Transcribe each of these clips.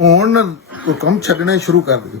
ਹੁਣ ਹੁਕਮ ਛੱਡਣੇ ਸ਼ੁਰੂ ਕਰ ਦਿਓ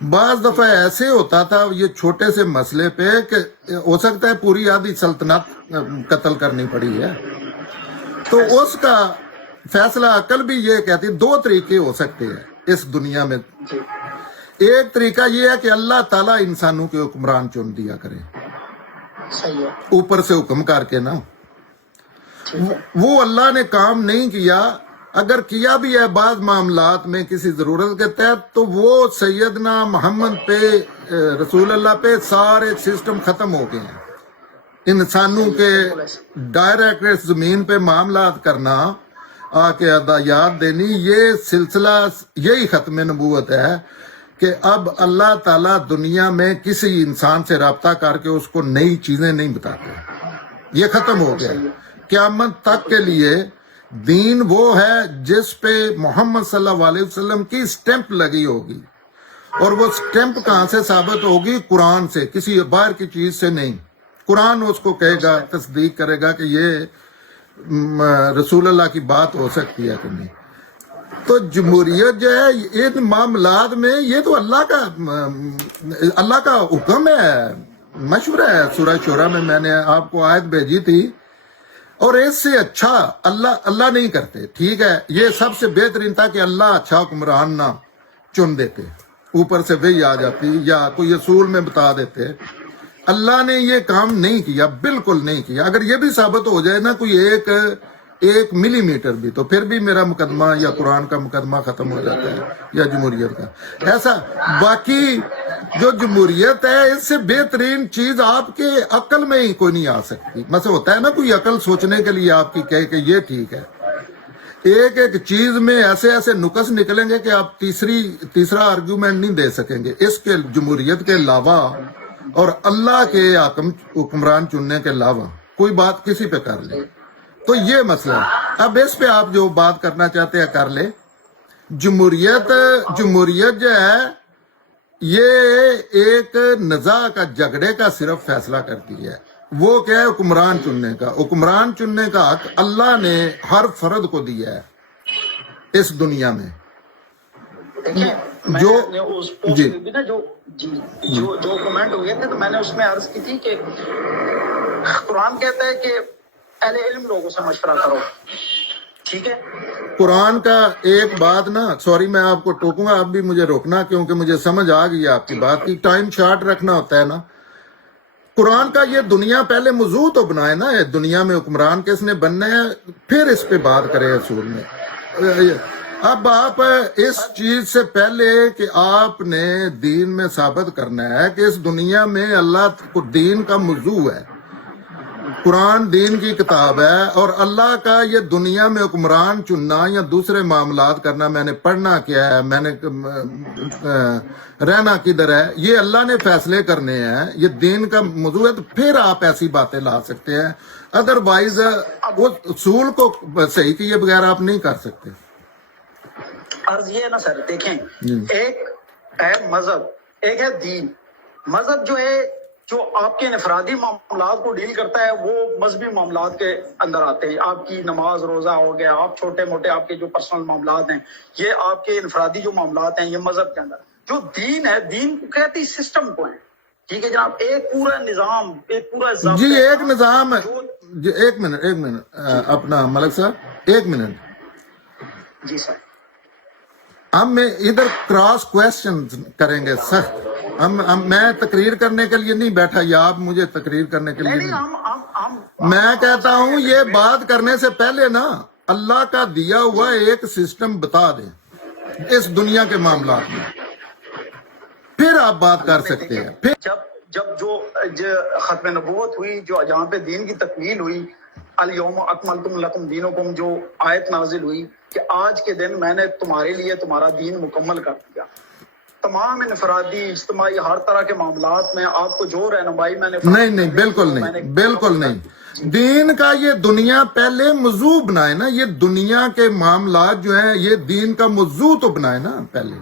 بعض دفعہ ایسے ہوتا تھا یہ چھوٹے سے مسئلے پہ کہ ہو سکتا ہے پوری آدھی سلطنت قتل کرنی پڑی ہے، تو اس کا فیصلہ عقل بھی یہ کہتی ہے 2 طریقے ہو سکتے ہیں اس دنیا میں. ایک طریقہ یہ ہے کہ اللہ تعالیٰ انسانوں کے حکمران چن دیا کرے صحیح ہے. اوپر سے حکم کر کے نا، وہ اللہ نے کام نہیں کیا. اگر کیا بھی ہے بعض معاملات میں کسی ضرورت کے تحت، تو وہ سیدنا محمد پہ رسول اللہ پہ سارے سسٹم ختم ہو گئے ہیں. انسانوں کے ڈائریکٹ زمین پہ معاملات کرنا، آ کے ہدایات دینی، یہ سلسلہ یہی ختم نبوت ہے کہ اب اللہ تعالیٰ دنیا میں کسی انسان سے رابطہ کر کے اس کو نئی چیزیں نہیں بتاتے. یہ ختم ہو گیا. قیامت تک کے لیے دین وہ ہے جس پہ محمد صلی اللہ علیہ وسلم کی سٹیمپ لگی ہوگی، اور وہ سٹیمپ کہاں سے ثابت ہوگی؟ قرآن سے، کسی باہر کی چیز سے نہیں. قرآن اس کو کہے گا، تصدیق کرے گا کہ یہ رسول اللہ کی بات ہو سکتی ہے کہ نہیں. تو جمہوریت جو ہے ان معاملات میں یہ تو اللہ کا حکم ہے، مشورہ ہے. سورہ شورى میں نے آپ کو آیت بھیجی تھی، اور اس سے اچھا اللہ نہیں کرتے. ٹھیک ہے، یہ سب سے بہترین تھا کہ اللہ اچھا حکمران نہ چن دیتے، اوپر سے وہی آ جاتی یا کوئی اصول میں بتا دیتے. اللہ نے یہ کام نہیں کیا، بالکل نہیں کیا. اگر یہ بھی ثابت ہو جائے نا کوئی ایک ملی میٹر بھی، تو پھر بھی میرا مقدمہ یا قرآن کا مقدمہ ختم ہو جاتا ہے، یا جمہوریت کا. ایسا باقی جو جمہوریت ہے، اس سے بہترین چیز آپ کے عقل میں ہی کوئی نہیں آ سکتی. مثلا ہوتا ہے نا کوئی عقل سوچنے کے لیے آپ کی کہے کہ یہ ٹھیک ہے، ایک چیز میں ایسے نقص نکلیں گے کہ آپ تیسرا آرگیومنٹ نہیں دے سکیں گے. اس کے جمہوریت کے علاوہ اور اللہ کے حکمران چننے کے علاوہ کوئی بات کسی پہ کر لیں. تو یہ مسئلہ ہے. اب اس پہ آپ جو بات کرنا چاہتے ہیں کر لیں. جمہوریت جو ہے یہ ایک نزاع کا، جھگڑے کا صرف فیصلہ کرتی ہے. وہ کیا ہے؟ حکمران چننے کا. حکمران چننے کا حق اللہ نے ہر فرد کو دیا ہے اس دنیا میں. جو کمنٹ ہوئے تھے تو میں نے اس میں عرض کی تھی کہ قرآن کہتا ہے کہ اہل علم لوگوں سے مشورہ کرو. ٹھیک ہے، قرآن کا ایک بات نا، سوری میں آپ کو ٹوکوں گا، آپ بھی مجھے روکنا کیونکہ مجھے سمجھ آ گئی آپ کی بات کی. ٹائم شارٹ رکھنا ہوتا ہے نا. قرآن کا یہ دنیا پہلے موضوع تو بنائے نا، دنیا میں حکمران کس نے بننا ہے، پھر اس پہ بات کرے اصول میں. اب آپ اس چیز سے پہلے کہ آپ نے دین میں ثابت کرنا ہے کہ اس دنیا میں اللہ کو دین کا موضوع ہے، قرآن دین کی کتاب ہے، اور اللہ کا یہ دنیا میں حکمران چننا یا دوسرے معاملات کرنا، میں نے پڑھنا کیا ہے، میں نے رہنا کدھر ہے، یہ اللہ نے فیصلے کرنے ہیں، یہ دین کا موضوع ہے. تو پھر آپ ایسی باتیں لا سکتے ہیں. ادروائز وہ اصول کو صحیح کیے بغیر آپ نہیں کر سکتے. عرض یہ ہے نا سر، دیکھیں، ایک ہے مذہب، ایک ہے دین. مذہب جو ہے جو آپ کے انفرادی معاملات کو ڈیل کرتا ہے، وہ مذہبی معاملات کے اندر آتے ہیں. آپ کی نماز روزہ ہو گیا، آپ چھوٹے موٹے آپ کے جو پرسنل معاملات ہیں، یہ آپ کے انفرادی جو معاملات ہیں، یہ مذہب کے اندر. جو دین ہے، دین کو کہتی سسٹم کو ہے. ٹھیک ہے جناب، ایک پورا نظام، ایک پورا جی ایک نظام ہے. ایک منٹ اپنا ملک صاحب، ایک منٹ. جی سر، ہم ادھر کراس کوشچن کریں گے سخت. میں تقریر کرنے کے لیے نہیں بیٹھا، یا آپ مجھے تقریر کرنے کے لیے نہیں. میں کہتا ہوں یہ بات کرنے سے پہلے نا اللہ کا دیا ہوا ایک سسٹم بتا دیں اس دنیا کے معاملات میں، پھر آپ بات کر سکتے ہیں. پھر جب جو ختم نبوت ہوئی، جو جہاں پہ دین کی تکمیل ہوئی، الیوم اکملت لکم دینکم، جو آیت نازل ہوئی کہ آج کے دن میں نے تمہارے لیے تمہارا دین مکمل کر دیا. تمام انفرادی، اجتماعی، ہر طرح کے معاملات میں آپ کو جو رہنمائی میں نے نہیں بالکل نہیں. دین کا یہ دنیا پہلے موضوع بنائے نا، یہ دنیا کے معاملات جو ہیں یہ دین کا موضوع تو بنائے نا پہلے.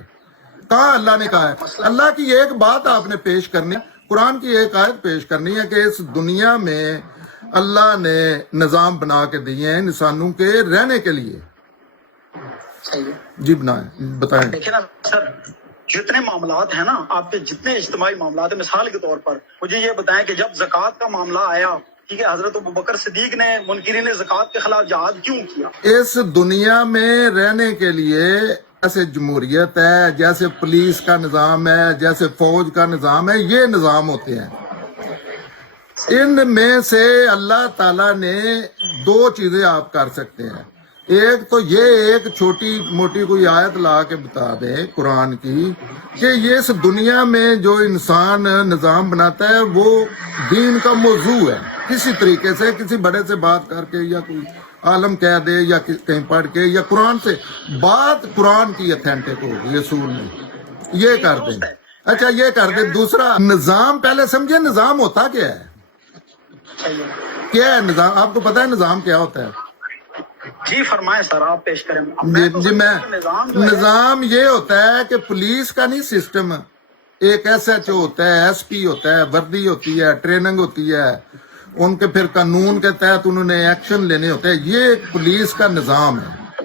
کہاں اللہ نے کہا ہے؟ اللہ کی ایک بات آپ نے پیش کرنی، قرآن کی ایک آیت پیش کرنی ہے کہ اس دنیا میں اللہ نے نظام بنا کے دیے ہیں انسانوں کے رہنے کے لیے. جی بتائیں. دیکھیں نا سر، جتنے معاملات ہیں نا آپ کے، جتنے اجتماعی معاملات ہیں، مثال کے طور پر مجھے یہ بتائیں کہ جب زکوٰۃ کا معاملہ آیا، ٹھیک ہے، حضرت ابوبکر صدیق نے منکرین زکوٰۃ کے خلاف جہاد کیوں کیا؟ اس دنیا میں رہنے کے لیے جیسے جمہوریت ہے، جیسے پولیس کا نظام ہے، جیسے فوج کا نظام ہے، یہ نظام ہوتے ہیں. ان میں سے اللہ تعالیٰ نے دو چیزیں آپ کر سکتے ہیں. ایک تو یہ ایک چھوٹی موٹی کوئی آیت لا کے بتا دیں قرآن کی کہ یہ اس دنیا میں جو انسان نظام بناتا ہے وہ دین کا موضوع ہے، کسی طریقے سے کسی بڑے سے بات کر کے یا کوئی عالم کہہ دے یا کہیں پڑھ کے یا قرآن سے بات، قرآن کی اتھینٹک ہوگی اصول میں، یہ کر دیں. اچھا یہ کر دیں. دوسرا نظام، پہلے سمجھے نظام ہوتا کیا ہے. کیا ہے نظام؟ آپ کو پتا ہے نظام کیا ہوتا ہے؟ جی فرمائیں سر، آپ پیش کریں. جی میں نظام یہ ہوتا ہے کہ پولیس کا نہیں سسٹم، ایک ایس ایچ او ہوتا ہے، ایس پی ہوتا ہے، وردی ہوتی ہے، ٹریننگ ہوتی ہے، ان کے پھر قانون کے تحت انہوں نے ایکشن لینے ہوتے ہیں. یہ ایک پولیس کا نظام ہے،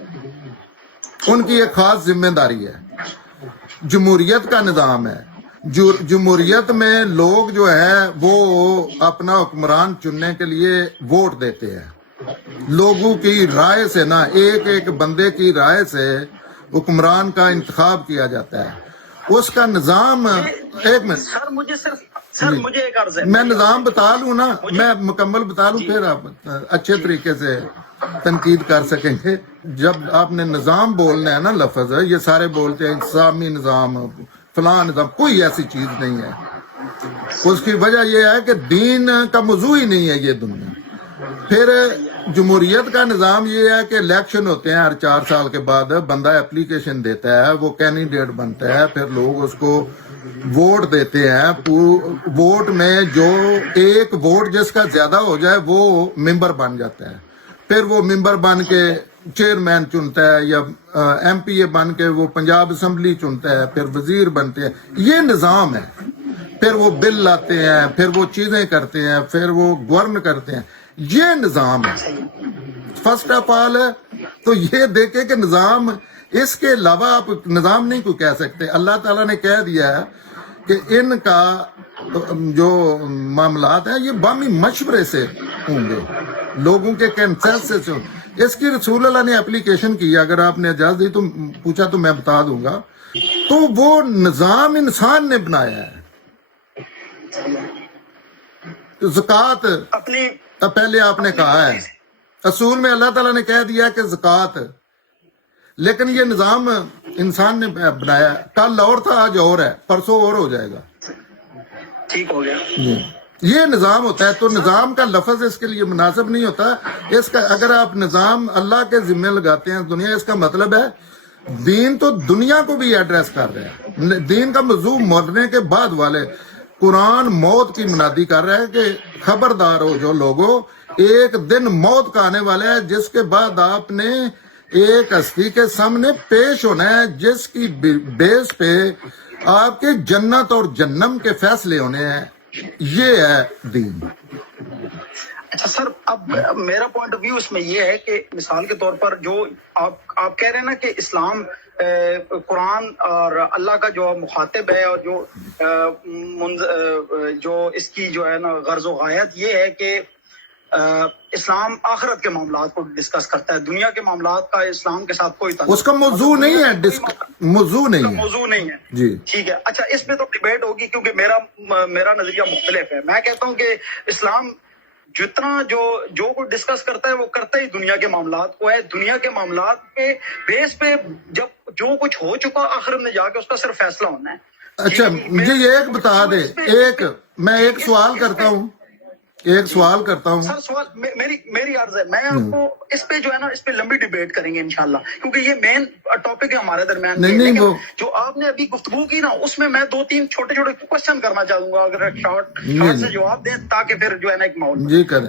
ان کی ایک خاص ذمہ داری ہے. جمہوریت کا نظام ہے. جمہوریت میں لوگ جو ہے وہ اپنا حکمران چننے کے لیے ووٹ دیتے ہیں. لوگوں کی رائے سے، نہ ایک ایک بندے کی رائے سے حکمران کا انتخاب کیا جاتا ہے. اس کا نظام، ایک منٹ سر مجھے صرف سر مجھے ایک عرض ہے، میں نظام بتا لوں نا، میں مکمل بتا لوں پھر آپ اچھے طریقے سے تنقید کر سکیں گے. جب آپ نے نظام بولنا ہے نا، لفظ ہے یہ سارے بولتے ہیں اسلامی نظام، فلاں نظام، کوئی ایسی چیز نہیں ہے. اس کی وجہ یہ ہے کہ دین کا موضوع ہی نہیں ہے یہ دنیا. پھر جمہوریت کا نظام یہ ہے کہ الیکشن ہوتے ہیں ہر 4 سال کے بعد، بندہ اپلیکیشن دیتا ہے، وہ کینڈیڈیٹ بنتا ہے، پھر لوگ اس کو ووٹ دیتے ہیں. ووٹ میں جو ایک ووٹ جس کا زیادہ ہو جائے وہ ممبر بن جاتا ہے. پھر وہ ممبر بن کے چیئرمین چنتا ہے، یا ایم پی اے بن کے وہ پنجاب اسمبلی چنتا ہے، پھر وزیر بنتے ہیں. یہ نظام ہے. پھر وہ بل لاتے ہیں، پھر وہ چیزیں کرتے ہیں، پھر وہ گورن کرتے ہیں. یہ نظام ہے فرسٹ آف آل. تو یہ دیکھیں کہ نظام، اس کے علاوہ آپ نظام نہیں کوئی کہہ سکتے. اللہ تعالیٰ نے کہہ دیا ہے کہ ان کا جو معاملات ہیں یہ باہمی مشورے سے ہوں گے، لوگوں کے کنسنسس سے. اس کی رسول اللہ نے اپلیکیشن کی، اگر آپ نے اجازت دی تو پوچھا تو میں بتا دوں گا. تو وہ نظام انسان نے بنایا ہے. زکوٰۃ اپنی پہلے آپ نے کہا ہے اصول میں اللہ تعالیٰ نے کہہ دیا کہ زکوٰۃ، لیکن یہ نظام انسان نے بنایا. کل اور تھا، آج اور ہے، پرسوں اور ہو جائے گا. ٹھیک ہو گیا. یہ نظام ہوتا ہے. تو نظام کا لفظ اس کے لیے مناسب نہیں ہوتا. اس کا اگر آپ نظام اللہ کے ذمے لگاتے ہیں دنیا، اس کا مطلب ہے دین تو دنیا کو بھی ایڈریس کر رہے ہیں. دین کا موضوع مرنے کے بعد والے. قرآن موت کی منادی کر رہا ہے کہ خبردار ہو جو لوگوں، ایک دن موت کا آنے والا ہے جس کے بعد آپ نے ایک ہستی کے سامنے پیش ہونا ہے جس کی بیس پہ آپ کے جنت اور جہنم کے فیصلے ہونے ہیں. یہ ہے دین. اچھا سر، اب میرا پوائنٹ آف ویو اس میں یہ ہے کہ مثال کے طور پر جو آپ کہہ رہے ہیں نا کہ اسلام قرآن اور اللہ کا جو مخاطب ہے، اور جو اس کی جو ہے نا غرض و غایت یہ ہے کہ اسلام آخرت کے معاملات کو ڈسکس کرتا ہے. دنیا کے معاملات کا اسلام کے ساتھ کوئی تعلق، اس کا موضوع نہیں ہے، موضوع نہیں ہے جی ٹھیک ہے. اچھا اس پہ تو ڈیبیٹ ہوگی کیونکہ میرا نظریہ مختلف ہے. میں کہتا ہوں کہ اسلام جتنا جو کوئی ڈسکس کرتا ہے وہ کرتا ہی دنیا کے معاملات کو ہے. دنیا کے معاملات پہ بیس پہ جب جو کچھ ہو چکا آخر میں جا کے اس کا صرف فیصلہ ہونا ہے. اچھا مجھے یہ ایک بتا دے، میں ایک سوال کرتا ہوں. سر سوال میری عرض ہے، میں آپ کو اس پہ جو ہے نا اس پہ لمبی ڈیبیٹ کریں گے انشاءاللہ، کیونکہ یہ مین ٹاپک ہے ہمارے درمیان. نہیں جو آپ نے ابھی گفتگو کی نا اس میں 2-3 چھوٹے کوشچن کرنا چاہوں گا، اگر شارٹ سے جواب دیں تاکہ پھر جو ہے نا ایک ماحول.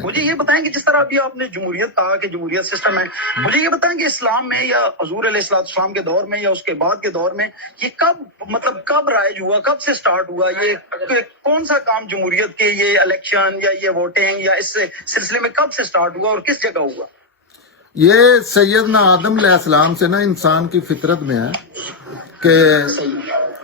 مجھے یہ بتائیں کہ جس طرح ابھی آپ نے جمہوریت کہا کہ جمہوریت سسٹم ہے، مجھے یہ بتائیں کہ اسلام میں یا حضور علیہ السلام کے دور میں یا اس کے بعد کے دور میں یہ کب رائج ہوا، کب سے سٹارٹ ہوا؟ یہ کون سا کام جمہوریت کے، یہ الیکشن یا یہ ووٹنگ یا اس سلسلے میں کب سے سٹارٹ ہوا اور کس جگہ ہوا؟ یہ سیدنا آدم علیہ السلام سے نا انسان کی فطرت میں ہے کہ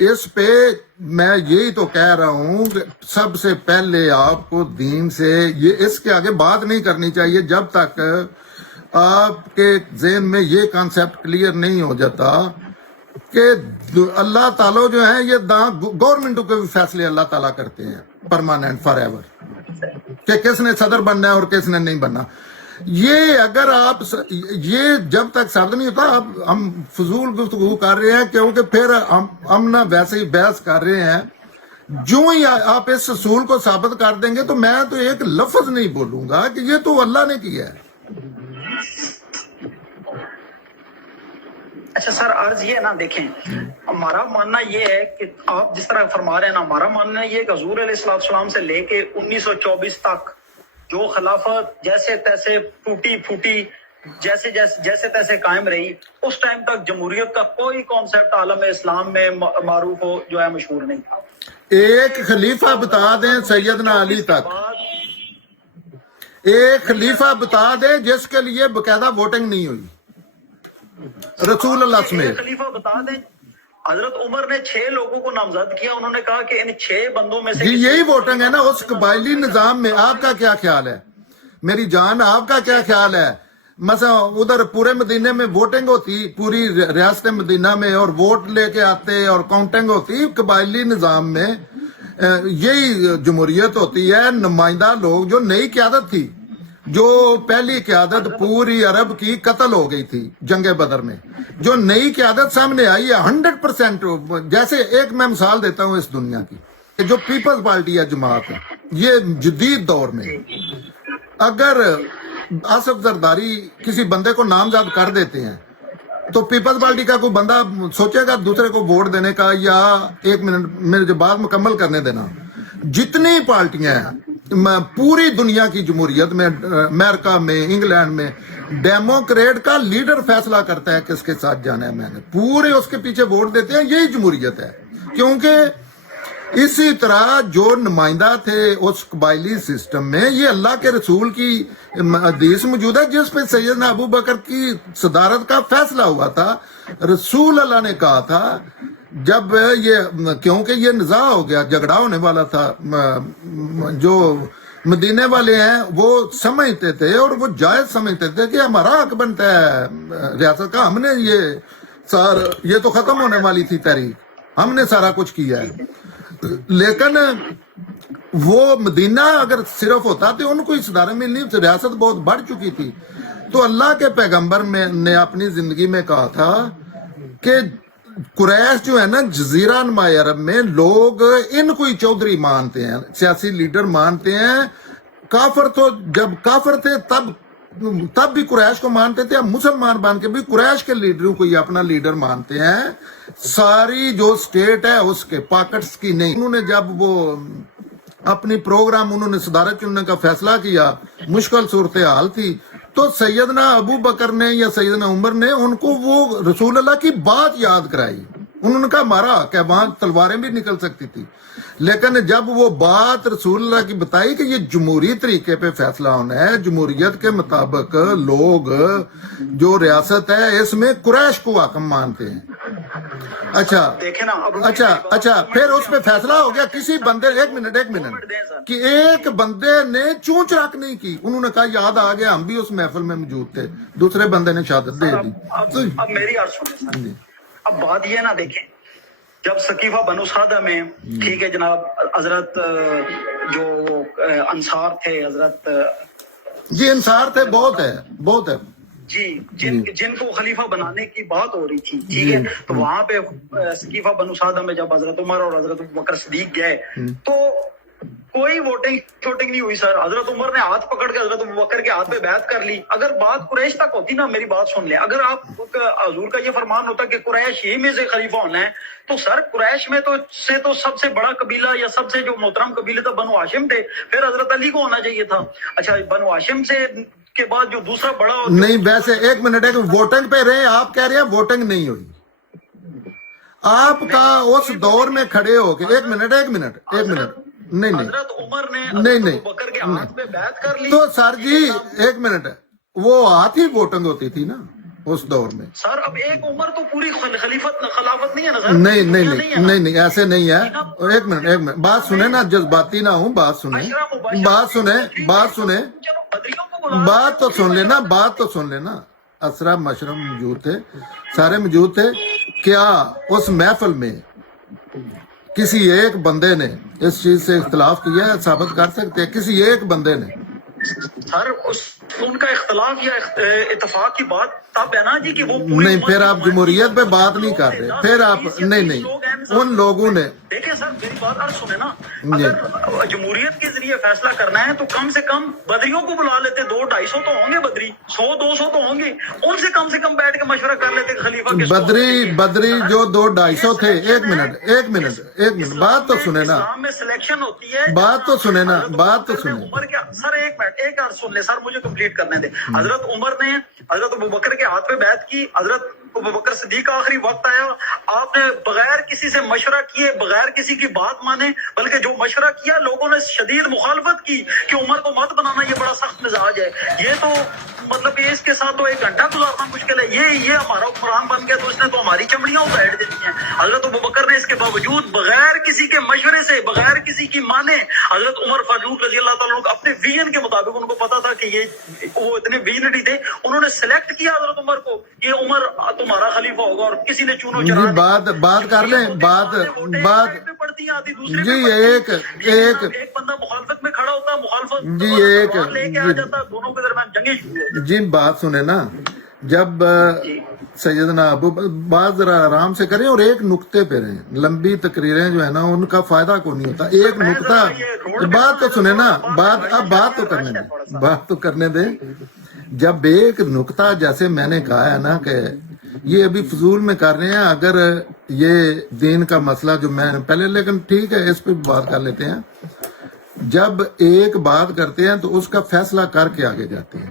اس پہ میں یہی تو کہہ رہا ہوں کہ سب سے پہلے آپ کو دین سے اس کے آگے بات نہیں کرنی چاہیے جب تک آپ کے ذہن میں یہ کانسیپٹ کلیئر نہیں ہو جاتا کہ اللہ تعالیٰ جو ہے یہ گورنمنٹوں کے بھی فیصلے اللہ تعالیٰ کرتے ہیں پرماننٹ فار ایور کہ کس نے صدر بننا ہے اور کس نے نہیں بننا. یہ اگر آپ یہ جب تک ثابت نہیں ہوتا ہم فضول گفتگو کر رہے ہیں کیونکہ پھر ہم نہ ویسے ہی بحث کر رہے ہیں. جو ہی آپ اس اصول کو ثابت کر دیں گے تو میں تو ایک لفظ نہیں بولوں گا کہ یہ تو اللہ نے کیا ہے. اچھا سر عرض یہ ہے نا دیکھیں ہمارا ماننا یہ ہے کہ آپ جس طرح فرما رہے ہیں نا ہمارا ماننا یہ ہے کہ حضور علیہ السلام سے لے کے 1924 تک جو خلافت جیسے تیسے ٹوٹی پھوٹی جیسے تیسے قائم رہی اس ٹائم تک جمہوریت کا کوئی کانسیپٹ عالم اسلام میں معروف ہو جو ہے مشہور نہیں تھا. ایک خلیفہ بتا دیں سیدنا علی تک, ایک خلیفہ بتا دیں جس کے لیے باقاعدہ ووٹنگ نہیں ہوئی رسول اللہ سمیت. خلیفہ بتا دیں حضرت عمر نے 6 لوگوں کو نامزد کیا, انہوں نے کہا کہ ان 6 بندوں میں سے جی یہی ووٹنگ ہے نا اس قبائلی نظام میں. آپ کا کیا خیال ہے میری جان, آپ کا کیا خیال ہے؟ مثلا ادھر پورے مدینے میں ووٹنگ ہوتی پوری ریاست مدینہ میں اور ووٹ لے کے آتے اور کاؤنٹنگ ہوتی. قبائلی نظام میں یہی جمہوریت ہوتی ہے. نمائندہ لوگ جو نئی قیادت تھی, جو پہلی قیادت پوری عرب کی قتل ہو گئی تھی جنگ بدر میں, جو نئی قیادت سامنے آئی ہے 100%. جیسے ایک میں مثال دیتا ہوں اس دنیا کی, جو پیپلز پارٹی ہے جماعت ہے, یہ جدید دور میں اگر آصف زرداری کسی بندے کو نامزد کر دیتے ہیں تو پیپلز پارٹی کا کوئی بندہ سوچے گا دوسرے کو ووٹ دینے کا یا ایک منٹ میرے جو بات مکمل کرنے دینا. جتنی پارٹیاں ہیں پوری دنیا کی جمہوریت میں, امریکہ میں, انگلینڈ میں, ڈیموکریٹ کا لیڈر فیصلہ کرتا ہے کس کے ساتھ جانا ہے. میں نے پورے اس کے پیچھے ووٹ دیتے ہیں. یہی جمہوریت ہے. کیونکہ اسی طرح جو نمائندہ تھے اس قبائلی سسٹم میں, یہ اللہ کے رسول کی حدیث موجود ہے جس پہ سیدنا ابو بکر کی صدارت کا فیصلہ ہوا تھا. رسول اللہ نے کہا تھا جب یہ, کیونکہ یہ نزاع ہو گیا, جھگڑا ہونے والا تھا, جو مدینے والے ہیں وہ سمجھتے تھے اور وہ جائز سمجھتے تھے کہ ہمارا حق بنتا ہے ریاست کا, ہم نے یہ تو ختم ہونے والی تھی تحریک, ہم نے سارا کچھ کیا ہے. لیکن وہ مدینہ اگر صرف ہوتا تو ان کو اس ادارے میں نہیں, ریاست بہت بڑھ چکی تھی. تو اللہ کے پیغمبر نے اپنی زندگی میں کہا تھا کہ قریش جو ہے نا جزیرہ نما عرب میں لوگ ان کو ہی چودھری مانتے ہیں, سیاسی لیڈر مانتے ہیں. کافر تو جب کافر تھے تب بھی قریش کو مانتے تھے, اب مسلمان بن کے بھی قریش کے لیڈروں کو ہی اپنا لیڈر مانتے ہیں. ساری جو سٹیٹ ہے اس کے پاکٹس کی نہیں. انہوں نے جب وہ اپنی پروگرام انہوں نے صدارت چننے کا فیصلہ کیا, مشکل صورتحال تھی, تو سیدنا ابو بکر نے یا سیدنا عمر نے ان کو وہ رسول اللہ کی بات یاد کرائی. انہوں نے کہا ہمارا کہ وہاں تلواریں بھی نکل سکتی تھی, لیکن جب وہ بات رسول اللہ کی بتائی کہ یہ جمہوری طریقے پہ فیصلہ ہونا ہے, جمہوریت کے مطابق لوگ جو ریاست ہے اس میں قریش کو حاکم مانتے ہیں. اچھا پھر اس پہ فیصلہ ہو گیا کسی بندے, ایک منٹ کہ ایک بندے نے چونچ رکھ نہیں کی. انہوں نے کہا یاد آ گیا, ہم بھی اس محفل میں موجود تھے, دوسرے بندے نے شہادت دے دی. اب میری عرض سنیں, اب بات یہ نہ دیکھیں جب ثقیفہ بنو سعدہ میں ٹھیک ہے جناب, حضرت جو انصار تھے, حضرت جی انصار تھے, بہت ہے جی, جن کو خلیفہ بنانے کی بات ہو رہی تھی, ٹھیک ہے, تو وہاں پہ ثقیفہ بنو سعدہ میں جب حضرت عمر اور حضرت بکر صدیق گئے تو کوئی ووٹنگ نہیں ہوئی سر. حضرت عمر نے ہاتھ پکڑ کے حضرت بکر کے ہاتھ پہ بیعت کر لی. اگر بات قریش تک ہوتی نا, میری بات سن لیں, اگر آپ حضور کا یہ فرمان ہوتا کہ قریش ہی میں سے خلیفہ ہونا ہے, تو سر قریش میں تو سب سے بڑا قبیلہ یا سب سے جو محترم قبیلے تھا بنو ہاشم تھے, پھر حضرت علی کو ہونا چاہیے تھا. اچھا بنو ہاشم سے کے بعد جو دوسرا بڑا نہیں, ویسے ایک منٹ ووٹنگ پہ رہے, آپ کہہ رہے ہیں ووٹنگ نہیں ہوئی. آپ کا اس دور میں کھڑے ہو کے ایک منٹ نہیں حضرت عمر نے بکر کے ہاتھ پہ بیعت کر لی. تو سر جی ایک منٹ, وہ ہاتھ ہی ووٹنگ ہوتی تھی نا, اس دور میں. سر اب ایک عمر تو پوری خلافت نہیں ہے نا سر. نہیں ایسے نہیں ہے. ایک منٹ بات سنیں نا, جذباتی نہ ہوں, بات سنیں, بات تو سن لینا. اسرا مشرم موجود تھے, سارے موجود تھے. کیا اس محفل میں کسی ایک بندے نے اس چیز سے اختلاف کیا ہے؟ ثابت کر سکتے ہیں کسی ایک بندے نے؟ سر ان کا اختلاف یا اتفاق کی بات تب ہے نا جی کہ وہ نہیں, پھر آپ جمہوریت پہ بات نہیں کر رہے. پھر آپ نہیں ان لوگوں نے دیکھیں سر میری بات اور سنیں نا, اگر جمہوریت کے ذریعے فیصلہ کرنا ہے تو کم سے کم بدریوں کو بلا لیتے. 200-250 تو ہوں گے بدری, 100-200 تو ہوں گے, ان سے کم بیٹھ کے مشورہ کر لیتے خلیفہ کے. بدری جو 200-250 تھے. ایک منٹ بات تو سنیں نا, اسلام میں سلیکشن ہوتی ہے. بات تو سنیں نا, بات تو سنیں. عمر کیا سر, ایک منٹ ایک اور سن لے سر, مجھے کمپلیٹ کرنے دیں. حضرت عمر نے حضرت ابوبکر کے ہاتھ پہ بیعت کی. حضرت ابوبکر صدیق کا آخری وقت آیا, آپ نے بغیر کسی سے مشورہ کیے, بغیر کسی کی بات مانے, بلکہ جو مشورہ کیا لوگوں نے شدید مخالفت کی کہ عمر کو مت بنانا, یہ بڑا سخت مزاج ہے. یہ تو مطلب اس کے ساتھ تو 1 گھنٹہ گزارنا مشکل ہے. یہ ہمارا حکمران بن گیا تو اس نے تو ہماری چمڑیاں بیٹھ دیتی ہیں. حضرت ابوبکر نے اس کے باوجود بغیر کسی کے مشورے سے, بغیر کسی کی مانے, حضرت عمر فاروق رضی اللہ تعالیٰ عنہ اپنے ویژن کے مطابق, ان کو پتا تھا کہ وہ اتنے ویژنری تھے, انہوں نے سلیکٹ کیا حضرت عمر کو, یہ عمر تمہارا خلیفہ ہوگا. اور کسی نے چونو چرا بات کر لیں. بات پڑتی آتی دوسرے جی ایک بندہ مخالفت میں کھڑا ہوتا, مخالفت جی ایک لے کے آ جاتا, دونوں کے درمیان جنگیں. جی بات سنیں نا, جب سیدنا ابو, بات ذرا آرام سے کریں اور ایک نقطے پہ رہیں. لمبی تقریریں جو ہے نا ان کا فائدہ کو نہیں ہوتا. ایک نقطہ, بات تو سنیں نا, بات تو کرنے دیں. جب ایک نقطہ, جیسے میں نے کہا ہے نا کہ یہ ابھی فضول میں کر رہے ہیں, اگر یہ دین کا مسئلہ جو میں پہلے, لیکن ٹھیک ہے اس پہ بات کر لیتے ہیں. جب ایک بات کرتے ہیں تو اس کا فیصلہ کر کے آگے جاتے ہیں.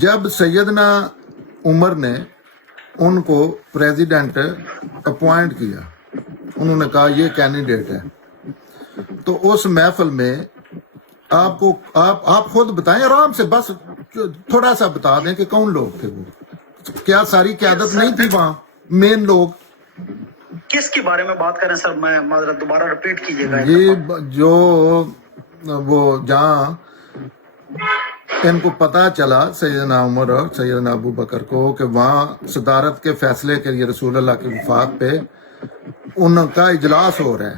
جب سیدنا عمر نے ان کو پریزیڈنٹ اپوائنٹ کیا, انہوں نے کہا یہ کینڈیڈیٹ ہے, تو اس محفل میں آپ خود بتائیں آرام سے, بس تھوڑا سا بتا دیں کہ کون لوگ تھے وہ. کیا ساری قیادت نہیں تھی وہاں, مین لوگ؟ کس کے بارے میں بات کریں سر, میں معذرت دوبارہ ریپیٹ کیجیے گا. یہ جو وہ جہاں ان کو پتا چلا سیدنا عمر اور سیدنا ابو بکر کو کہ وہاں صدارت کے فیصلے کے لیے رسول اللہ کے وفاق پہ ان کا اجلاس ہو رہا ہے.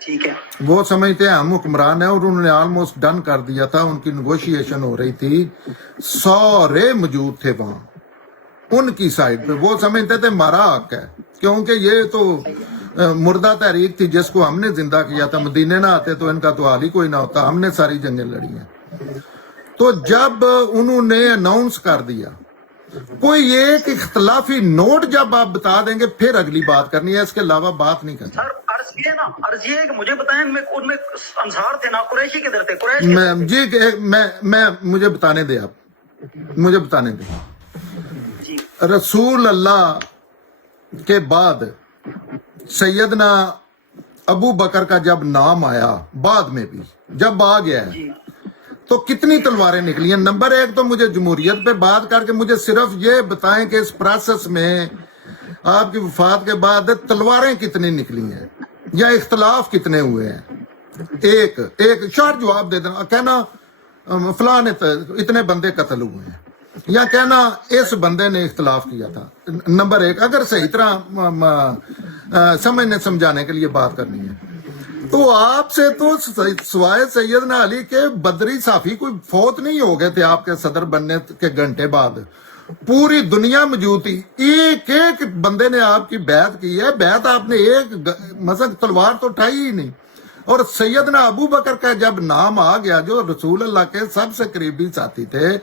ٹھیک ہے, وہ سمجھتے ہیں ہم حکمران ہیں, اور انہوں نے آلموسٹ ڈن کر دیا تھا. ان کی نیگوشیشن ہو رہی تھی, سارے موجود تھے وہاں ان کی سائڈ پہ. وہ سمجھتے تھے ہمارا حق ہے, کیونکہ یہ تو مردہ تحریک تھی جس کو ہم نے زندہ کیا تھا. مدینے نہ آتے تو ان کا تو حال ہی کوئی نہ ہوتا, ہم نے ساری جنگیں لڑی ہیں. تو جب انہوں نے اناؤنس کر دیا, کوئی ایک اختلافی نوٹ جب آپ بتا دیں گے پھر اگلی بات کرنی ہے, اس کے علاوہ بات نہیں کرنی. عرض یہ کہ مجھے بتائیں, ان میں انصار تھے نا, قریشی کدھر تھے؟ جی میں مجھے بتانے دیں, آپ مجھے بتانے دیں. رسول اللہ کے بعد سیدنا ابو بکر کا جب نام آیا, بعد میں بھی جب آ گیا ہے, تو کتنی تلواریں نکلی ہیں؟ نمبر 1 تو مجھے جمہوریت پہ بات کر کے مجھے صرف یہ بتائیں کہ اس پروسیس میں آپ کی وفات کے بعد تلواریں کتنی نکلی ہیں یا اختلاف کتنے ہوئے ہیں؟ ایک شارٹ جواب دے دینا, کہنا فلاں اتنے بندے قتل ہوئے ہیں, یا کہنا اس بندے نے اختلاف کیا تھا. نمبر 1, اگر صحیح طرح سمجھنے سمجھانے کے لیے بات کرنی ہے تو آپ سے تو سوائے سیدنا علی کے بدری صافی کوئی فوت نہیں ہو گئے تھے آپ کے صدر بننے کے گھنٹے بعد. پوری دنیا موجود تھی, ایک بندے نے آپ کی بیعت کی ہے. بیعت آپ نے ایک مثلا تلوار تو اٹھائی ہی نہیں. اور سیدنا ابو بکر کا جب نام آ گیا, جو رسول اللہ کے سب سے قریبی ساتھی تھے,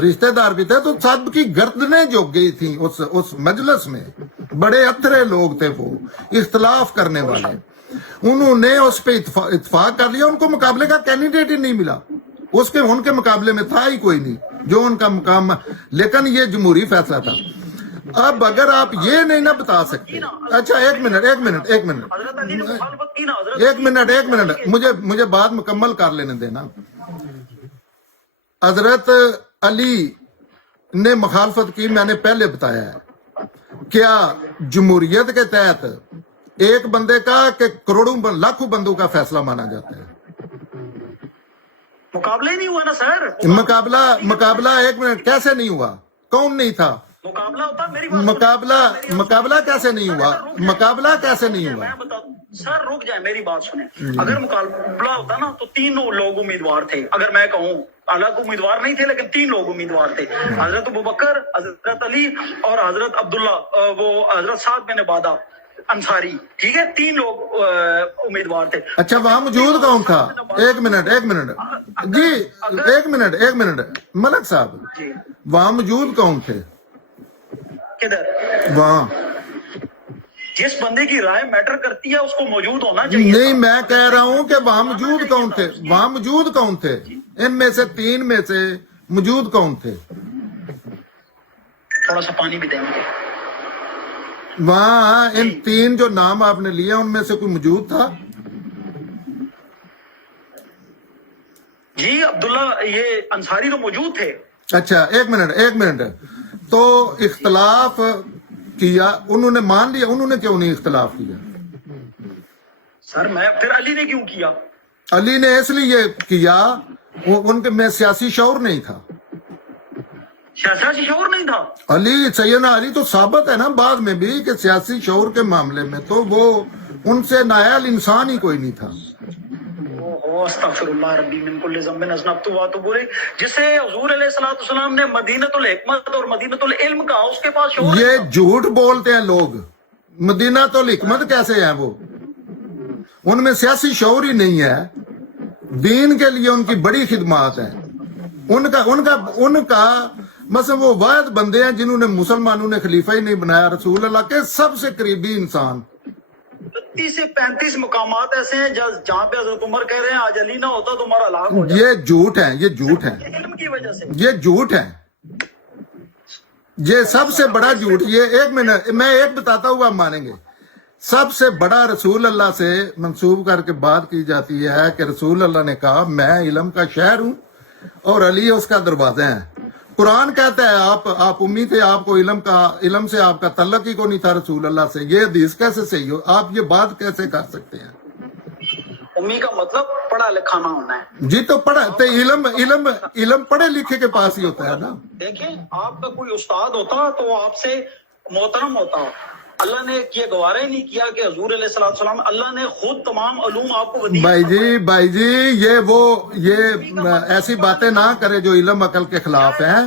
رشتہ دار بھی تھے, تو سب کی گردنیں جھک گئی تھیں اس مجلس میں. بڑے اترے لوگ تھے وہ, اختلاف کرنے والے. انہوں نے اس پہ اتفاق کر لیا. ان کو مقابلے کا کینڈیڈیٹ ہی نہیں ملا, ان کے مقابلے میں تھا ہی کوئی نہیں جو ان کا مقام. لیکن یہ جمہوری فیصلہ تھا. اب اگر آپ یہ نہیں نہ بتا سکتے, اچھا ایک منٹ مجھے بات مکمل کر لینے دینا. حضرت علی نے مخالفت کی میں نے پہلے بتایا ہے. کیا جمہوریت کے تحت ایک بندے کا کہ کروڑوں لاکھوں بندوں کا فیصلہ مانا جاتا ہے؟ مقابلہ ہی نہیں ہوا نا سر. مقابلہ ایک منٹ کیسے نہیں ہوا؟ کون نہیں تھا؟ مقابلہ ہوتا میری بات مقابلہ کیسے نہیں ہوا؟ مقابلہ کیسے نہیں ہوا؟ میں بتا سر رک جائے میری بات سنیں. اگر مقابلہ ہوتا نا تو 3 لوگ امیدوار تھے. اگر میں کہوں الگ امیدوار نہیں تھے لیکن 3 لوگ امیدوار تھے. حضرت ابوبکر، حضرت علی اور حضرت عبداللہ وہ حضرت سعد بن عبادہ انصاری. ٹھیک ہے، 3 لوگ امیدوار تھے. اچھا وہاں موجود کون تھا؟ ایک منٹ جی، ایک منٹ ملک صاحب، جی وہاں موجود کون تھے؟ کدھر؟ وہاں جس بندے کی رائے میٹر کرتی ہے اس کو موجود ہونا چاہیے. نہیں، میں کہہ رہا ہوں کہ وہاں موجود کون تھے؟ وہاں موجود کون تھے؟ ان میں سے 3 میں سے موجود کون تھے؟ تھوڑا سا پانی بھی دیں گے. وہاں ان 3 جو نام آپ نے لیے ان میں سے کوئی موجود تھا؟ جی عبداللہ یہ انصاری تو موجود تھے. اچھا ایک منٹ تو اختلاف کیا انہوں نے، مان لیا انہوں نے کیوں نہیں اختلاف کیا؟ سر میں پھر علی نے کیوں کیا؟ علی نے اس لیے کیا ان کے میں سیاسی شعور نہیں تھا. سیاسی شعور نہیں تھا. علی سیدنا علی تو ثابت ہے نا بعد میں بھی کہ سیاسی شعور کے معاملے میں تو وہ ان سے نااہل انسان ہی کوئی نہیں تھا. استغفر اللہ ربی من کل ذنب اذنبت واتوب الیہ. جسے حضور علیہ الصلوۃ والسلام نے مدینۃ الحکمت اور مدینۃ العلم کہا، اس کے پاس شعور یہ جھوٹ بولتے ہیں لوگ. مدینۃ الحکمت کیسے ہیں وہ؟ ان میں سیاسی شعور ہی نہیں ہے. دین کے لیے ان کی بڑی خدمات ہیں. ان کا مثلا وہ واحد بندے ہیں جنہوں نے مسلمانوں نے خلیفہ ہی نہیں بنایا. رسول اللہ کے سب سے قریبی انسان. 30 سے 35 مقامات ایسے ہیں جہاں پہ حضرت عمر کہہ رہے ہیں آج علی نہ ہوتا تو ہمارا ہلاک ہو جاتا. یہ جھوٹ ہے علم کی وجہ سے. یہ جھوٹ ہے. یہ سب سے بڑا جھوٹ. یہ ایک منٹ میں ایک بتاتا ہوں آپ مانیں گے. سب سے بڑا رسول اللہ سے منسوب کر کے بات کی جاتی ہے کہ رسول اللہ نے کہا میں علم کا شہر ہوں اور علی اس کا دروازہ ہے. قرآن کہتا ہے آپ امی تھے، آپ کو علم سے آپ کا تعلق ہی کو نہیں تھا رسول اللہ سے. یہ حدیث کیسے صحیح ہو؟ آپ یہ بات کیسے کر سکتے ہیں؟ امی کا مطلب پڑھا لکھا نہ ہونا ہے. جی تو علم پڑھے لکھے کے پاس ہی ہوتا ہے نا. دیکھیں آپ کا کوئی استاد ہوتا تو آپ سے محترم ہوتا. اللہ نے یہ گوارا ہی نہیں کیا کہ حضور علیہ الصلوۃ والسلام، اللہ نے خود تمام علوم آپ کو بھائی جی یہ ایسی باتیں نہ کرے جو علم عقل کے خلاف ہیں.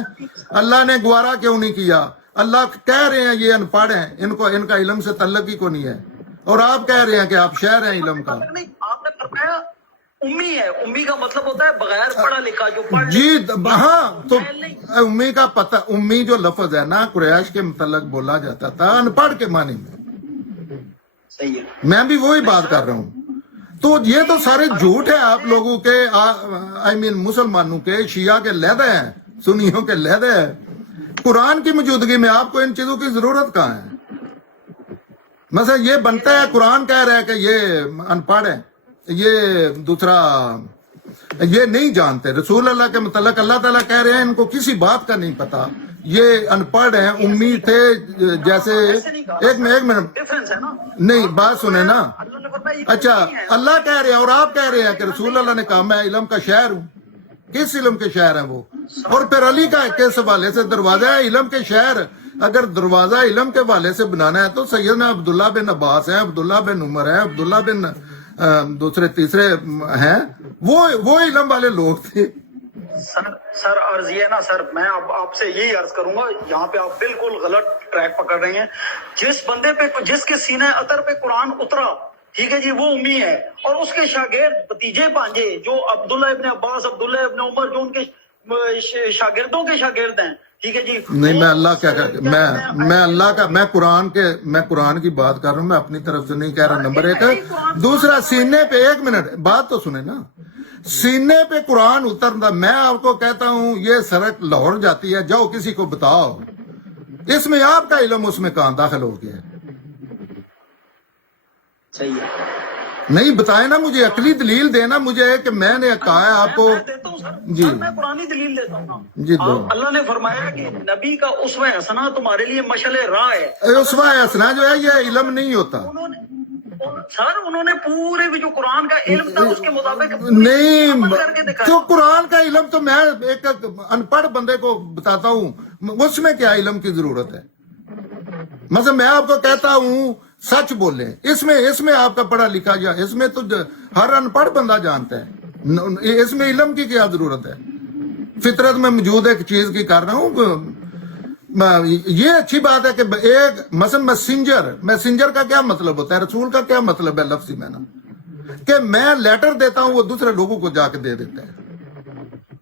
اللہ نے گوارا کیوں نہیں کیا؟ اللہ کہہ رہے ہیں یہ ان پڑھ ہیں، ان کا علم سے تعلق ہی کو نہیں ہے، اور آپ کہہ رہے ہیں کہ آپ شہر ہیں علم کا. آپ نے فرمایا امی ہے. امی کا مطلب ہوتا ہے بغیر پڑھا لکھا جو پڑھ. جی ہاں، تو امی کا پتہ، امی جو لفظ ہے نا قریش کے متعلق بولا جاتا تھا ان پڑھ کے معنی میں. صحیح ہے. میں بھی وہی بات کر رہا ہوں. تو یہ تو سارے جھوٹ ہے آپ لوگوں کے، مسلمانوں کے، شیعہ کے لہدے ہیں، سنیوں کے لہدے ہیں. قرآن کی موجودگی میں آپ کو ان چیزوں کی ضرورت کہاں ہے؟ مثلا یہ بنتا ہے قرآن کہہ رہا ہے کہ یہ ان پڑھ ہے، یہ دوسرا یہ نہیں جانتے رسول اللہ کے متعلق. اللہ تعالیٰ کہہ رہے ہیں ان کو کسی بات کا نہیں پتا، یہ ان پڑھ ہیں، امی تھے. جیسے ایک منٹ نہیں بات سنیں نا. اچھا اللہ کہہ رہے ہیں اور آپ کہہ رہے ہیں کہ رسول اللہ نے کہا میں علم کا شہر ہوں. کس علم کے شہر ہیں وہ؟ اور پھر علی کا کس حوالے سے دروازہ ہے علم کے شہر؟ اگر دروازہ علم کے حوالے سے بنانا ہے تو سیدنا عبداللہ بن عباس ہیں، عبداللہ بن عمر ہیں، عبداللہ بن دوسرے تیسرے ہیں، وہ علم والے لوگ تھے. سر عرض یہ ہے نا سر، میں آپ سے یہی عرض کروں گا، یہاں پہ آپ بالکل غلط ٹریک پکڑ رہے ہیں. جس بندے پہ، جس کے سینہ اطر پہ قرآن اترا، ٹھیک ہے جی، وہ امی ہے، اور اس کے شاگرد بھتیجے بانجے جو عبداللہ ابن عباس، عبداللہ ابن عمر، جو ان کے شاگردوں کے شاگرد ہیں، ٹھیک ہے جی. نہیں میں اللہ کیا میں اللہ کا میں قرآن کی بات کر رہا ہوں، میں اپنی طرف سے نہیں کہہ رہا. نمبر 1. دوسرا سینے پہ، ایک منٹ بات تو سنیں نا. سینے پہ قرآن اترنا، میں آپ کو کہتا ہوں یہ سڑک لاہور جاتی ہے، جاؤ کسی کو بتاؤ اس میں آپ کا علم اس میں کہاں داخل ہو گیا ہے؟ صحیح ہے. نہیں بتائیں نا مجھے عقلی دلیل دینا مجھے کہ میں نے کہا ہے آپ کو. میں دیتا ہوں سر. جی. سر میں قرآنی دلیل دیتا ہوں. جی دو. اللہ نے فرمایا کہ نبی کا اسوہ حسنہ تمہارے لیے مشعل راہ ہے. اسوہ حسنہ جو ہے یہ علم نہیں ہوتا. سر انہوں نے پورے بھی جو قرآن کا علم تھا اس کے مطابق نہیں عمل کر کے دکھایا. تو قرآن کا علم تو میں ایک ان پڑھ بندے کو بتاتا ہوں اس میں کیا علم کی ضرورت ہے. مثلا میں آپ کو کہتا ہوں سچ بولیں اس میں آپ کا پڑھا لکھا جا اس میں تو ہر ان پڑھ بندہ جانتا ہے. اس میں علم کی کیا ضرورت ہے. فطرت میں موجود ایک چیز کی کر رہا ہوں. یہ اچھی بات ہے کہ ایک مثلا میسنجر کا کیا مطلب ہوتا ہے رسول کا کیا مطلب ہے لفظی میں نا کہ میں لیٹر دیتا ہوں وہ دوسرے لوگوں کو جا کے دے دیتا ہے.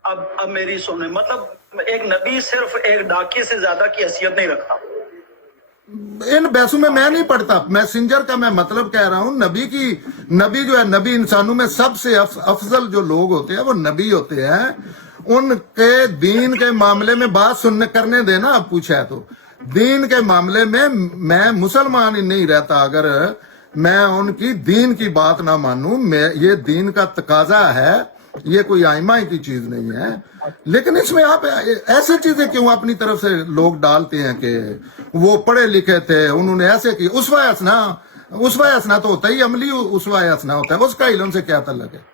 اب میری سنیں مطلب ایک نبی صرف ایک ڈاکیے سے زیادہ کی حیثیت نہیں رکھتا. ان بحثوں میں نہیں پڑھتا. میسنجر کا میں مطلب کہہ رہا ہوں نبی جو ہے نبی انسانوں میں سب سے افضل جو لوگ ہوتے ہیں وہ نبی ہوتے ہیں. ان کے دین کے معاملے میں بات سننے کرنے دینا اب پوچھا ہے تو دین کے معاملے میں مسلمان ہی نہیں رہتا اگر میں ان کی دین کی بات نہ مانوں. یہ دین کا تقاضا ہے یہ کوئی آئمہ کی چیز نہیں ہے. لیکن اس میں آپ ایسی چیزیں کیوں اپنی طرف سے لوگ ڈالتے ہیں کہ وہ پڑھے لکھے تھے انہوں نے ایسے کی. اسوہ حسنہ تو ہوتا ہی عملی اسوہ حسنہ ہوتا ہے اس کا علم سے کیا تعلق ہے.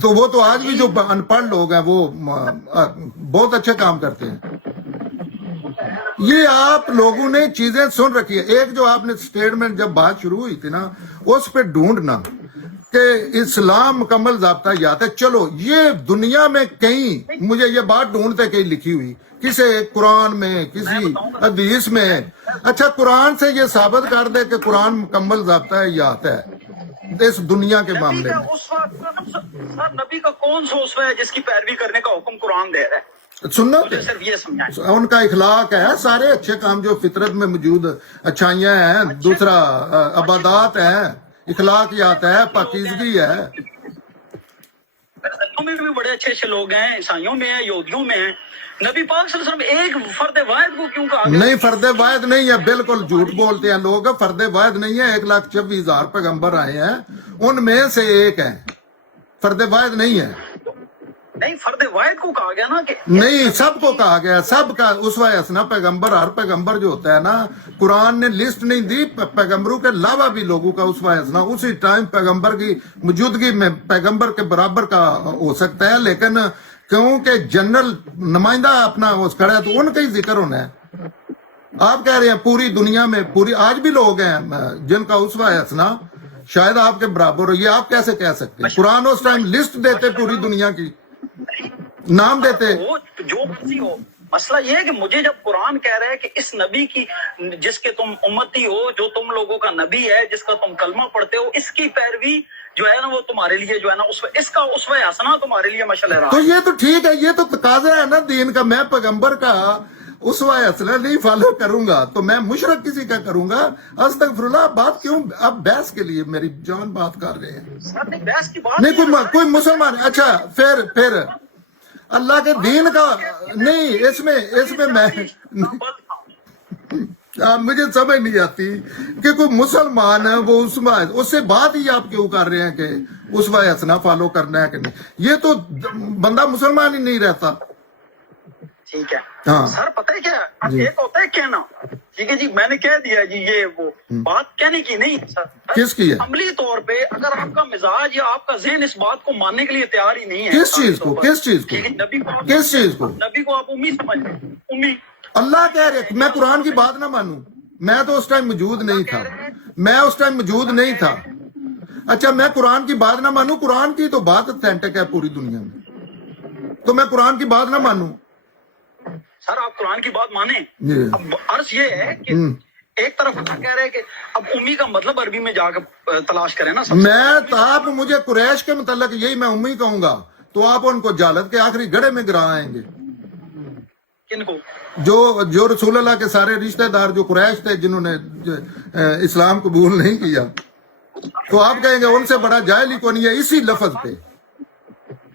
تو وہ تو آج بھی جو ان پڑھ لوگ ہیں وہ بہت اچھے کام کرتے ہیں. یہ آپ لوگوں نے چیزیں سن رکھی ہے. ایک جو آپ نے سٹیٹمنٹ جب بات شروع ہوئی تھی نا اس پہ ڈھونڈنا کہ اسلام مکمل ضابطہ یاد ہے. چلو یہ دنیا میں کہیں مجھے یہ بات ڈھونڈتے کہیں لکھی ہوئی کسی قرآن میں کسی حدیث میں. اچھا قرآن سے یہ ثابت کر دے کہ قرآن مکمل ضابطہ یاد ہے اس دنیا کے معاملے میں. سر نبی کا کون سا اسوہ ہے جس کی پیروی کرنے کا حکم قرآن دے رہا ہے. سنت صرف یہ سمجھائیں ان کا اخلاق ہے سارے اچھے کام جو فطرت میں موجود اچھائیاں ہیں. دوسرا عبادات ہیں اخلاقیات ہے پاکیزگی ہے. میں بھی بڑے اچھے لوگ ہیں عیسائیوں میں ہیں یہودیوں میں ہیں. نبی پاک صلی اللہ علیہ وسلم ایک فرد واحد کو کیوں کہا گیا؟ نہیں فرد واحد نہیں ہے بالکل جھوٹ بولتے ہیں لوگ. فرد واحد نہیں ہے 1,26,000 پیغمبر آئے ہیں ان میں سے ایک ہے. فرد واحد نہیں ہے. نہیں فرد واحد کو کہا گیا نا کہ نہیں سب کو کہا گیا سب کا اسوہ حسنہ پیغمبر ہر پیغمبر جو ہوتا ہے نا قرآن نے لسٹ نہیں دی پیغمبروں کے علاوہ بھی لوگوں کا اسوہ حسنہ اسی ٹائم پیغمبر کی موجودگی میں پیغمبر کے برابر کا ہو سکتا ہے. لیکن کیونکہ جنرل نمائندہ اپنا اس کھڑا ہے تو ان کا ہی ذکر ہونا ہے. آپ کہہ رہے ہیں پوری دنیا میں آج بھی لوگ ہیں جن کا اسوہ حسنہ شاید آپ کے برابر ہو. یہ آپ کیسے کہہ سکتے ہیں. قرآن اس ٹائم لسٹ دیتے پوری دنیا کی نام دیتے جو کسی ہو. مسئلہ یہ ہے کہ مجھے جب قرآن کہہ رہا ہے کہ اس نبی کی جس کے تم امتی ہو جو تم لوگوں کا نبی ہے جس کا تم کلمہ پڑھتے ہو اس کی پیروی جو ہے نا وہ تمہارے لیے جو ہے نا اس کا اسوہ حسنہ تمہارے لیے مشعل راہ. تو یہ تو ٹھیک ہے یہ تو تقاضا ہے نا دین کا. میں پیغمبر کا اسوہ حسنہ نہیں فالو کروں گا تو میں مشرک کسی کا کروں گا. استغفر اللہ. بات کیوں اب بحث کے لیے میری جان بات کر رہے ہیں. سر نہیں بحث کی بات نہیں کوئی مسلمان. اچھا پھر اللہ کے دین کا نہیں اس میں میں مجھے سمجھ نہیں آتی کہ کوئی مسلمان ہے وہ اس سے بات ہی آپ کیوں کر رہے ہیں کہ اسوہ حسنہ فالو کرنا ہے کہ نہیں. یہ تو بندہ مسلمان ہی نہیں رہتا. ٹھیک ہے ہاں سر پتہ ہے کیا ایک ہوتا ہے کہنا ٹھیک ہے جی میں نے کہہ دیا جی یہ وہ بات کہنے کی نہیں سر. کس کی ہے عملی طور پہ اگر آپ کا مزاج یا آپ کا ذہن اس بات کو ماننے کے لیے تیار ہی نہیں ہے کس چیز کو نبی کو آپ امید سمجھ لیں. امید اللہ کہہ رہے میں قرآن کی بات نہ مانوں. میں تو اس ٹائم موجود نہیں تھا. اچھا میں قرآن کی بات نہ مانوں. قرآن کی تو بات اتھینٹک ہے پوری دنیا میں تو میں قرآن کی بات نہ مانوں. سر آپ قرآن کی بات مانیں. اب عرض یہ ہے کہ ایک طرف کہہ رہے کہ اب امی کا مطلب عربی میں جا کر تلاش کریں نا. میں آپ مجھے قریش کے متعلق یہی میں امی کہوں گا تو آپ ان کو جالت کے آخری گڑھے میں گرا آئیں گے. کن کو؟ جو رسول اللہ کے سارے رشتہ دار جو قریش تھے جنہوں نے اسلام قبول نہیں کیا تو آپ کہیں گے ان سے بڑا جاہل ہی کون ہے. اسی لفظ پہ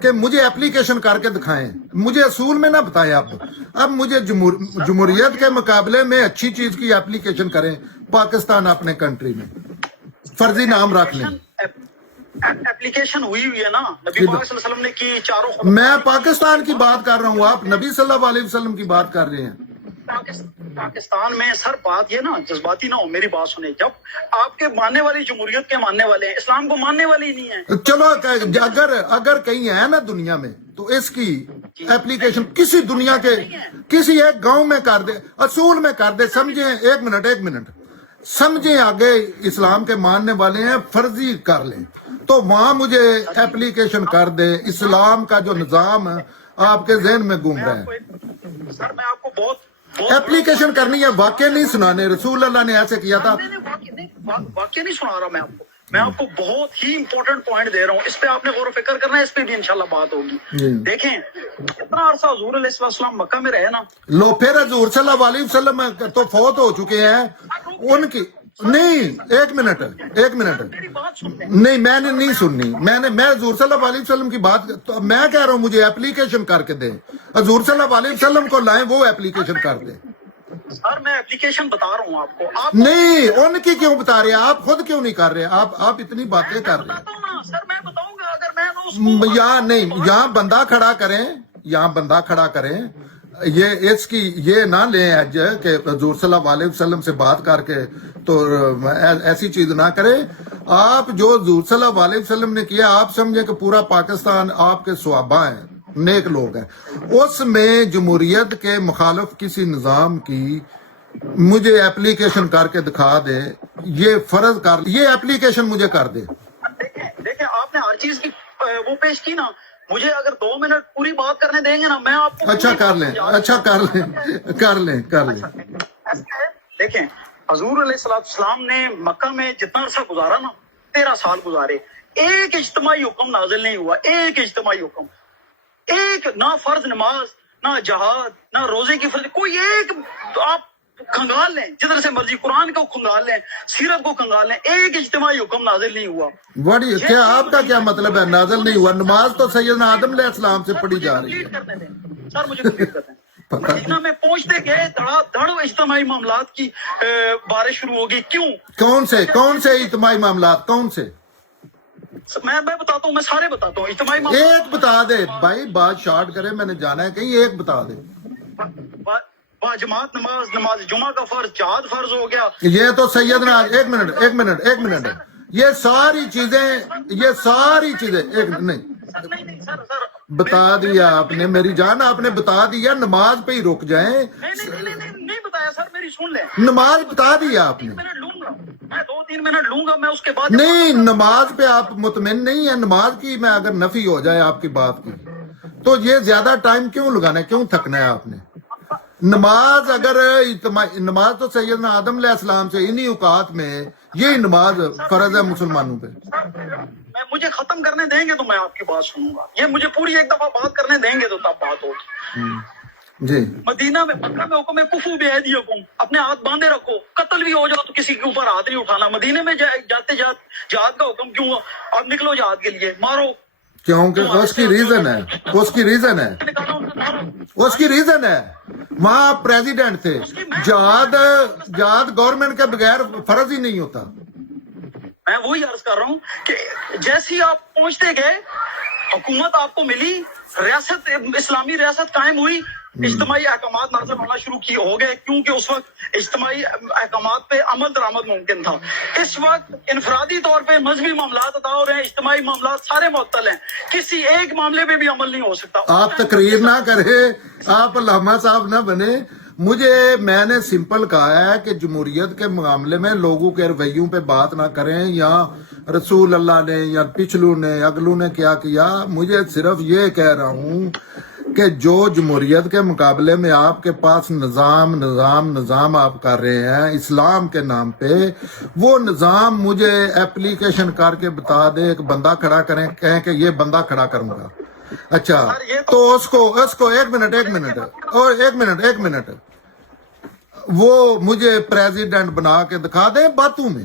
کہ مجھے اپلیکیشن کر کے دکھائیں, مجھے اصول میں نہ بتائیں. اب مجھے جمہوریت کے مقابلے میں اچھی چیز کی اپلیکیشن کریں. پاکستان اپنے کنٹری میں فرضی نام رکھ لیں. اپلیکیشن ہوئی ہے نا, نبی پاک صلی اللہ علیہ وسلم نے کی چاروں. میں پاکستان کی بات کر رہا ہوں, آپ نبی صلی اللہ علیہ وسلم کی بات کر رہے ہیں. پاکستان میں سر بات یہ نا جذباتی نہ ہو, میری بات سنیں. جب آپ کے ماننے والے جمہوریت کے ماننے والے ہیں, اسلام کو ماننے والے ہی نہیں ہیں. چلو اگر کہیں ہے نا دنیا میں تو اس کی اپلیکیشن کسی دنیا کے کسی ایک گاؤں میں کر دے, اصول میں کر دے. سمجھیں, ایک منٹ سمجھیں, آگے اسلام کے ماننے والے ہیں, فرضی کر لیں تو وہاں مجھے اپلیکیشن کر دے. اسلام کا جو نظام آپ کے ذہن میں گھوم رہا ہے, سر میں آپ کو بہت اپلیکیشن کرنی ہے, واقع نہیں سنانے. رسول اللہ نے ایسے کیا تھا. واقعہ نہیں سنا رہا میں آپ کو بہت ہی امپورٹنٹ پوائنٹ دے رہا ہوں. اس پہ آپ نے غور و فکر کرنا ہے, اس پہ بھی انشاءاللہ بات ہوگی. دیکھیں اتنا عرصہ حضور علیہ السلام مکہ میں رہے نا, لو پھر حضور صلی اللہ علیہ وسلم تو فوت ہو چکے ہیں. ان کی نہیں, ایک منٹ میری بات سن لیں. نہیں, میں نے نہیں سننی. میں حضور صلی اللہ علیہ وسلم کی بات تو میں کہہ رہا ہوں مجھے اپلیکیشن کر کے دیں. حضور صلی اللہ علیہ وسلم کو لائیں, وہ اپلیکیشن کر دیں. سر میں اپلیکیشن بتا رہا ہوں آپ کو. آپ نہیں, ان کی کیوں بتا رہے ہیں آپ, خود کیوں نہیں کر رہے؟ آپ اتنی باتیں کر رہے بتاتا ہوں نا سر, میں بتاؤں گا. اگر میں ہیں. یہاں نہیں, یہاں بندہ کھڑا کریں. یہ اس کی یہ نہ لیں ایج کہ حضور صلی اللہ علیہ وسلم سے بات کر کے تو ایسی چیز نہ کرے. آپ جو حضور صلی اللہ علیہ وسلم نے کیا, آپ سمجھیں کہ پورا پاکستان آپ کے صحابہ ہیں, نیک لوگ ہیں. اس میں جمہوریت کے مخالف کسی نظام کی مجھے اپلیکیشن کر کے دکھا دے, یہ فرض کر, یہ اپلیکیشن مجھے کر دے. دیکھیں آپ نے ہر چیز کی وہ پیش کی نا. مجھے اگر 2 منٹ پوری بات کرنے دیں گے نا, میں آپ کو اچھا کر لیں. ایسا ہے, دیکھیں حضور علیہ السلام نے مکہ میں جتنا عرصہ گزارا نا, 13 سال گزارے. ایک اجتماعی حکم نازل نہیں ہوا, ایک اجتماعی حکم. ایک نہ فرض نماز, نہ جہاد, نہ روزے کی فرض, کوئی ایک. آپ کھنگال لیں جدھر سے مرضی, قرآن کو کھنگال لیں, سیرت کو کھنگال لیں, ایک اجتماعی حکم نازل نہیں ہوا. کیا آپ کا کیا مطلب ہے نازل نہیں ہوا؟ نماز تو سیدنا آدم علیہ السلام سے پڑھی جا رہی ہے. سر مجھے کمپلیٹ کرتے ہیں. مدینہ میں پہنچتے گئے دھڑ اجتماعی معاملات کی بارش شروع ہوگی. کیوں؟ کون سے اجتماعی معاملات, کون سے؟ میں بتاتا ہوں, میں سارے بتاتا ہوں اجتماعی معاملات. ایک بتا دے بھائی, بات شارٹ کرے, میں نے جانا ہے کہیں, ایک بتا دے. جماعت نماز جمعہ کا فرض, جہاد فرض ہو گیا. یہ تو سیدنا, ایک منٹ, یہ ساری چیزیں نہیں بتا دیا آپ نے, میری جان آپ نے بتا دیا. نماز پہ ہی رک جائیں. نہیں بتایا سر, میری سن لیں. نماز بتا دیا آپ نے. میں 2-3 منٹ لوں گا, میں اس کے بعد نہیں, نماز پہ آپ مطمئن نہیں ہے. نماز کی میں اگر نفی ہو جائے آپ کی بات کی تو یہ زیادہ ٹائم کیوں لگانا ہے, کیوں تھکنا ہے آپ نے؟ نماز نماز تو سیدنا آدم علیہ السلام سے انہی اوقات میں یہی نماز فرض ہے مسلمانوں پہ. مجھے ختم کرنے دیں گے تو میں آپ کی بات سنوں گا. یہ مجھے پوری ایک دفعہ بات کرنے دیں گے تو تب بات ہوگی. جی, مدینہ میں مکہ میں حکم ہے کفو بیدیکم, اپنے ہاتھ باندھے رکھو. قتل بھی ہو جاؤ تو کسی کے اوپر ہاتھ نہیں اٹھانا. مدینے میں جاتے جہاد کا حکم کیوں ہوا؟ اب نکلو جہاد کے لیے, مارو. کیونکہ اس کی ریزن ہے. وہاں پریزیڈنٹ تھے. جہاد گورنمنٹ کے بغیر فرض ہی نہیں ہوتا. میں وہی عرض کر رہا ہوں کہ جیسی آپ پہنچتے گئے, حکومت آپ کو ملی, ریاست اسلامی ریاست قائم ہوئی, اجتماعی احکامات نازل ہونا شروع ہو گئے. کیونکہ اس وقت اجتماعی احکامات پہ عمل درآمد ممکن تھا. اس وقت انفرادی طور پہ مذہبی معاملات ادا ہو رہے ہیں, اجتماعی معاملات سارے معطل ہیں. کسی ایک معاملے پہ بھی عمل نہیں ہو سکتا. آپ تقریر نہ کرے, آپ علامہ صاحب نہ بنے. میں نے سمپل کہا ہے کہ جمہوریت کے معاملے میں لوگوں کے رویوں پہ بات نہ کریں, یا رسول اللہ نے یا پچھلوں نے اگلوں نے کیا کیا. مجھے صرف یہ کہہ رہا ہوں کہ جو جمہوریت کے مقابلے میں آپ کے پاس نظام آپ کر رہے ہیں اسلام کے نام پہ, وہ نظام مجھے اپلیکیشن کر کے بتا دے. ایک بندہ کھڑا کریں, کہیں کہ یہ بندہ کھڑا کروں گا. اچھا تو اس کو ایک منٹ وہ مجھے پریزیڈنٹ بنا کے دکھا دیں باتوں میں.